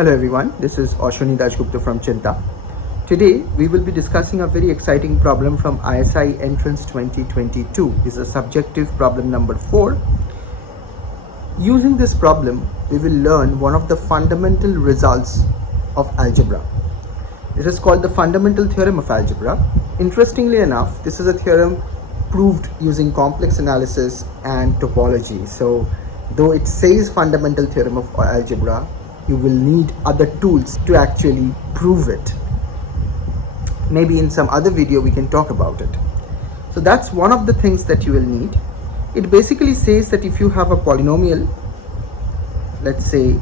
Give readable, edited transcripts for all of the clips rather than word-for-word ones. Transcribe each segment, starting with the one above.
Hello everyone, this is Ashwini Dashgupta from Chinta. Today we will be discussing a very exciting problem from ISI Entrance 2022. This is a subjective problem number 4. Using this problem, we will learn one of the fundamental results of algebra. This is called the fundamental theorem of algebra. Interestingly enough, this is a theorem proved using complex analysis and topology. So though it says fundamental theorem of algebra, you will need other tools to actually prove it. Maybe in some other video we can talk about it. So that's one of the things that you will need. It basically says that if you have a polynomial, let's say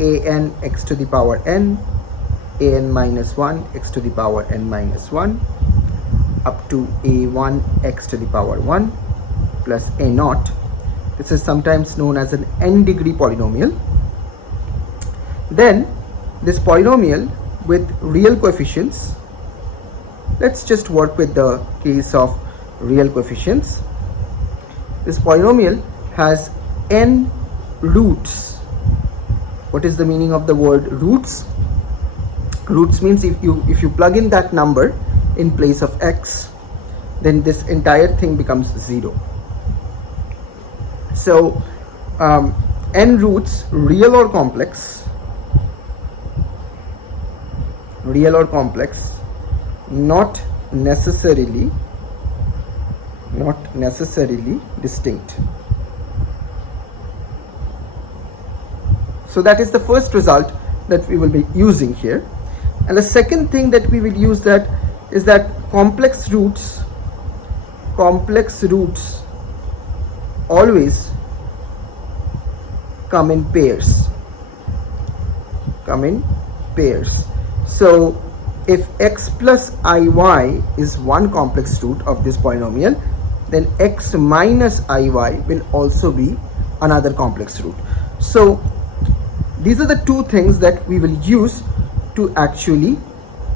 an x to the power n, an minus 1 x to the power n minus 1 up to a1 x to the power 1 plus a naught. This is sometimes known as an n degree polynomial. Then this polynomial with real coefficients, let's just work with the case of real coefficients. This polynomial has n roots. What is the meaning of the word roots? Roots means if you plug in that number in place of x, then this entire thing becomes 0. So n roots, real or complex, not necessarily distinct. So that is the first result that we will be using here. And the second thing that we will use that is that complex roots always come in pairs. So if x plus iy is one complex root of this polynomial, then x minus iy will also be another complex root. So these are the two things that we will use to actually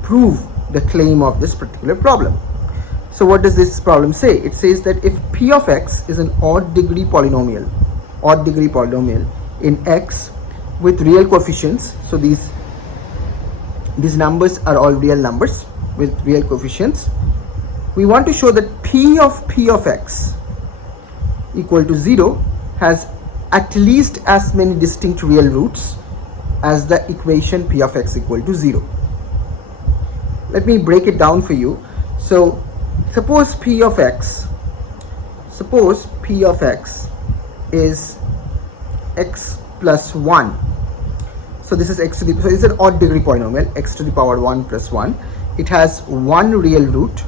prove the claim of this particular problem. So what does this problem say? It says that if p of x is an odd degree polynomial in x with real coefficients, so these numbers are all real numbers with real coefficients, we want to show that p of x equal to 0 has at least as many distinct real roots as the equation p of x equal to 0. Let me break it down for you. So suppose p of x is x plus 1. So this is x to the, so it's an odd degree polynomial, x to the power 1 plus 1. It has one real root,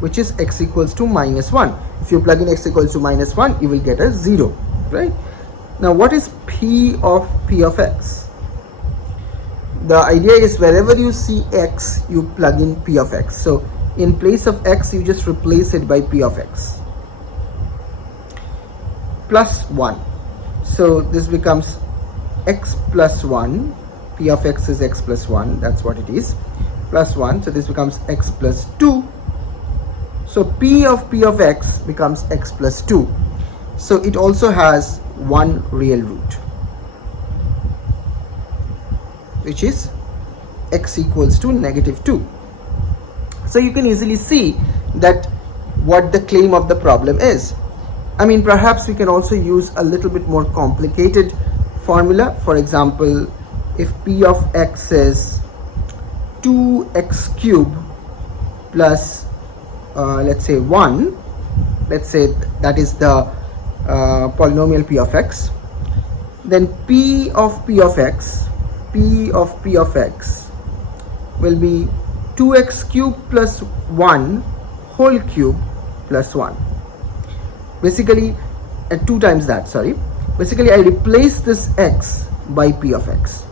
which is x equals to minus 1. If you plug in x equals to minus 1, you will get a 0, right? Now what is p of x? The idea is wherever you see x, you plug in p of x. So in place of x, you just replace it by p of x plus 1. So this becomes x plus 1, p of x is x plus 1, that's what it is, plus 1, so this becomes x plus 2. So p of x becomes x plus 2. So it also has one real root, which is x equals to negative 2. So you can easily see that what the claim of the problem is. I mean, perhaps we can also use a little bit more complicated formula. For example, if p of x is 2x cubed plus let's say 1, let's say that is the polynomial p of x, then p of x will be 2x cubed plus 1 whole cube plus 1. Basically, at 2 times that, basically I replace this x by p of x.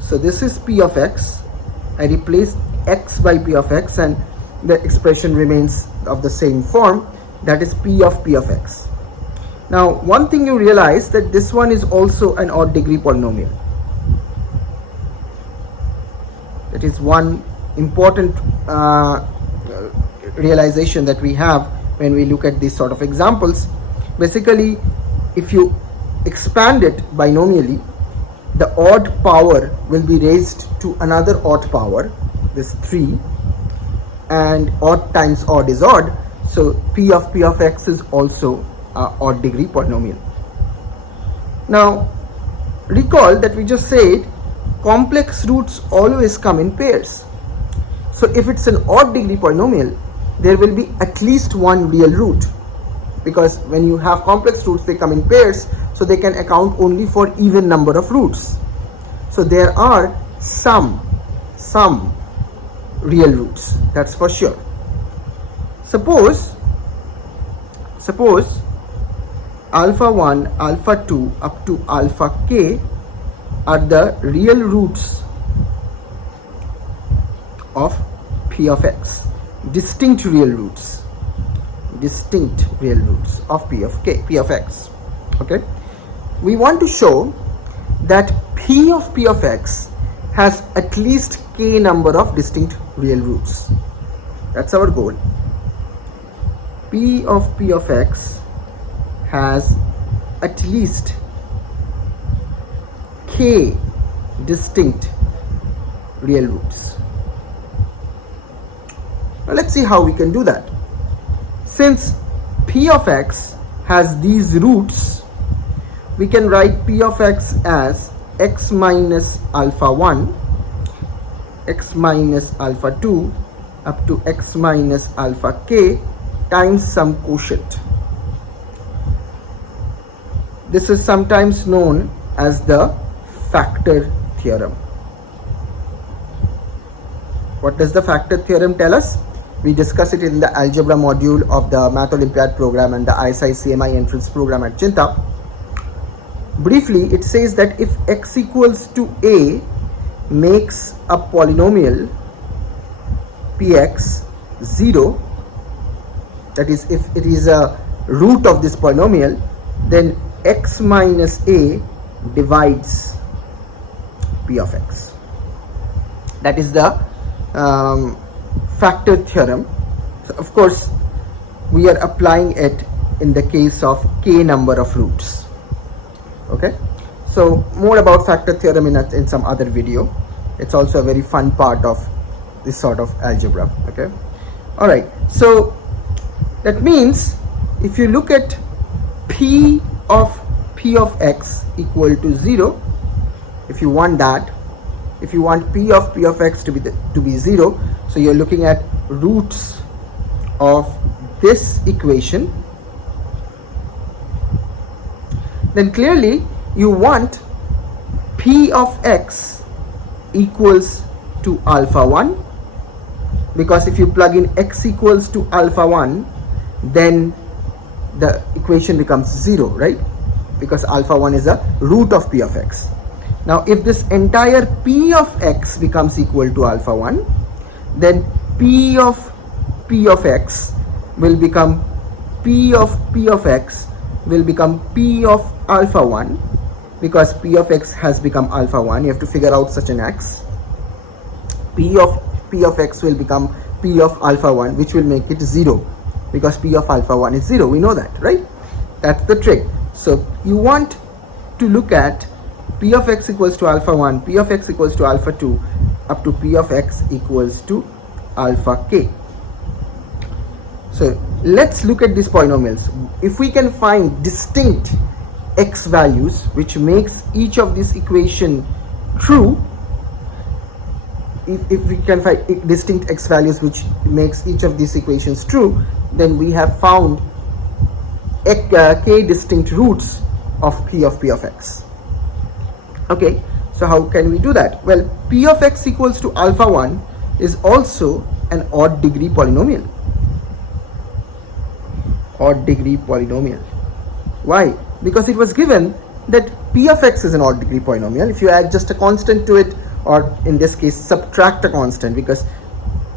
So this is p of x, I replace x by p of x, and the expression remains of the same form, that is p of x. Now one thing you realize that this one is also an odd degree polynomial. That is one important realization that we have when we look at these sort of examples. Basically, if you expand it binomially, the odd power will be raised to another odd power, this 3, and odd times odd is odd, so p of x is also an odd degree polynomial. Now recall that we just said complex roots always come in pairs. So if it's an odd degree polynomial, there will be at least one real root, because when you have complex roots, they come in pairs, so they can account only for even number of roots. So there are some real roots, that's for sure. Suppose alpha 1, alpha 2 up to alpha k are the real roots of p of x, distinct real roots of p of x. Okay, we want to show that p of x has at least k number of distinct real roots. That's our goal. P of x has at least k distinct real roots. Now let's see how we can do that. Since p of x has these roots, we can write p of x as x minus alpha 1, x minus alpha 2 up to x minus alpha k times some quotient. This is sometimes known as the factor theorem. What does the factor theorem tell us? We discuss it in the algebra module of the Math Olympiad program and the ISI CMI entrance program at Chinta. Briefly, it says that if x equals to a makes a polynomial px 0, that is, if it is a root of this polynomial, then x minus a divides p of x. That is the factor theorem. So of course we are applying it in the case of k number of roots. Okay, so more about factor theorem in some other video. It's also a very fun part of this sort of algebra. Okay, all right, so that means if you look at p of x equal to 0, if you want that, if you want p of x to be 0, so you're looking at roots of this equation, then clearly you want p of x equals to alpha 1, because if you plug in x equals to alpha 1, then the equation becomes 0, right? Because alpha 1 is a root of p of x. Now if this entire p of x becomes equal to alpha 1, then p of x will become p of x will become p of alpha 1, because p of x has become alpha 1. You have to figure out such an x. P of x will become p of alpha 1, which will make it 0, because p of alpha 1 is 0. We know that, right? That's the trick. So you want to look at p of x equals to alpha 1, p of x equals to alpha 2 up to p of x equals to alpha k. So let's look at these polynomials. If we can find distinct x values which makes each of this equation true, if we can find distinct x values which makes each of these equations true, then we have found k distinct roots of p of x. Okay, so how can we do that? Well, p of x equals to alpha 1 is also an odd degree polynomial. Odd degree polynomial. Why? Because it was given that p of x is an odd degree polynomial. If you add just a constant to it, or in this case subtract a constant, because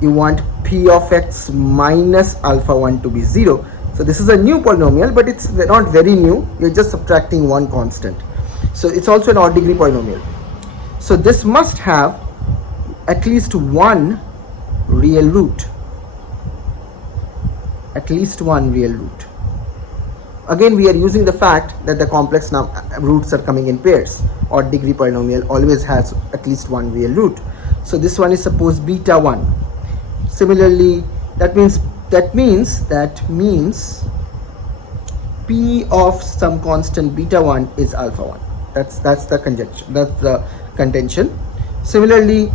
you want p of x minus alpha 1 to be 0. So this is a new polynomial, but it's not very new. You're just subtracting one constant. So it's also an odd degree polynomial. So this must have at least one real root. At least one real root. Again, we are using the fact that the complex roots are coming in pairs. Odd degree polynomial always has at least one real root. So this one is suppose beta 1. Similarly, that means p of some constant beta 1 is alpha 1. That's the conjecture. That's the contention. Similarly,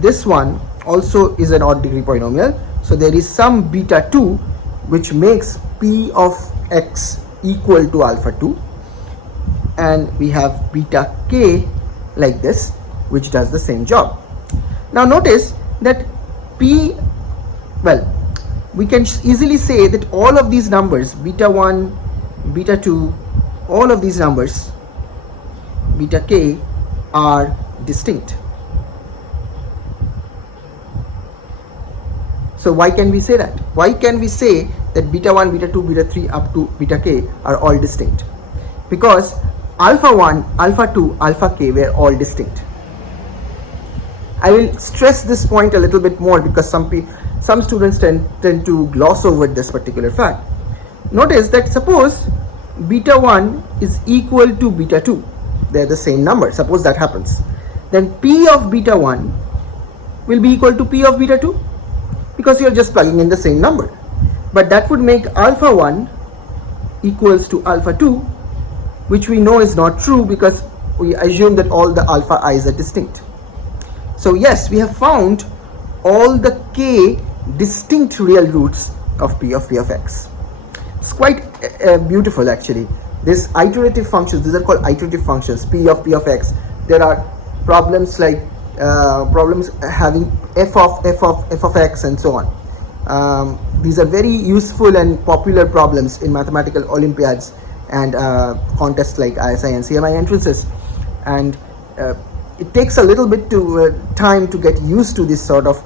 this one also is an odd degree polynomial. So there is some beta 2 which makes p of x equal to alpha 2, and we have beta k like this, which does the same job. Now notice that we can easily say that all of these numbers, beta 1, beta 2, all of these numbers, beta k, are distinct. So why can we say that? Why can we say that beta 1, beta 2, beta 3 up to beta k are all distinct? Because alpha 1, alpha 2, alpha k were all distinct. I will stress this point a little bit more because some students tend to gloss over this particular fact. Notice that suppose beta 1 is equal to beta 2. They are the same number. Suppose that happens. Then p of beta 1 will be equal to p of beta 2 because you are just plugging in the same number. But that would make alpha 1 equals to alpha 2, which we know is not true because we assume that all the alpha i's are distinct. So yes, we have found all the k distinct real roots of p of x. It's quite beautiful actually. These iterative functions, these are called iterative functions, p of x. There are problems like problems having f of x and so on. These are very useful and popular problems in mathematical olympiads and contests like ISI and CMI entrances, and it takes a little bit to time to get used to this sort of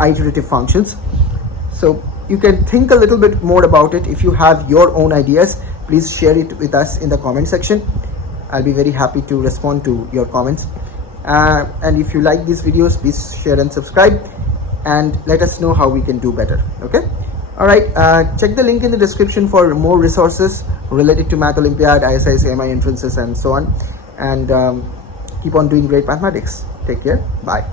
iterative functions. So you can think a little bit more about it. If you have your own ideas, please share it with us in the comment section. I'll be very happy to respond to your comments. And if you like these videos, please share and subscribe and let us know how we can do better. Okay, all right, check the link in the description for more resources related to Math Olympiad, ISI, CMI entrances and so on, and keep on doing great mathematics. Take care. Bye.